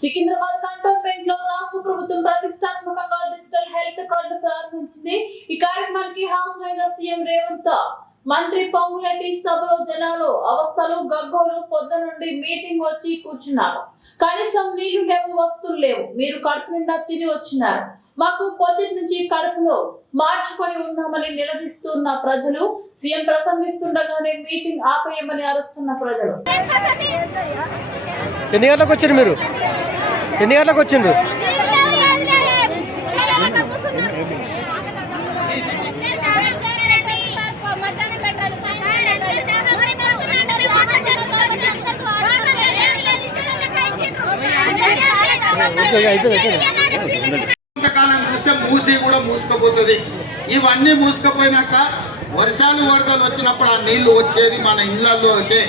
Secunderabad cantonment లో రాష్ట్ర ప్రభుత్వం ప్రతిష్టాత్మకంగా డిజిటల్ హెల్త్ కార్డు ప్రారంభించింది. ఈ కార్యక్రమానికి హాజరైన సీఎం రేవంత్, మంత్రి పొంగులేటి సభలో జనాలు అవస్థలు గగ్గోలు పొద్దు నుండి మీటింగ్ వచ్చి కూర్చున్నారు. కనీసం నీళ్లు లేవు, వస్తువులు లేవు, మీరు కడుపు నిండా తిని వచ్చినారు, మాకు పొద్దుటి నుంచి కడుపులో మార్చుకొని ఉన్నామని నిలదీస్తున్న ప్రజలు. సీఎం ప్రసంగిస్తుండగానే మీటింగ్ ఆపేయమని అరుస్తున్న ప్రజలు. ఎన్ని గంటలకు వచ్చారు మీరు? ఎన్ని గంటలకు వచ్చిండ్రు? కాలం చూస్తే మూసి కూడా మూసుకుపోతుంది. ఇవన్నీ మూసుకుపోయినాక వర్షాలు వరదలు వచ్చినప్పుడు ఆ నీళ్లు వచ్చేది మన ఇళ్లలో అయితే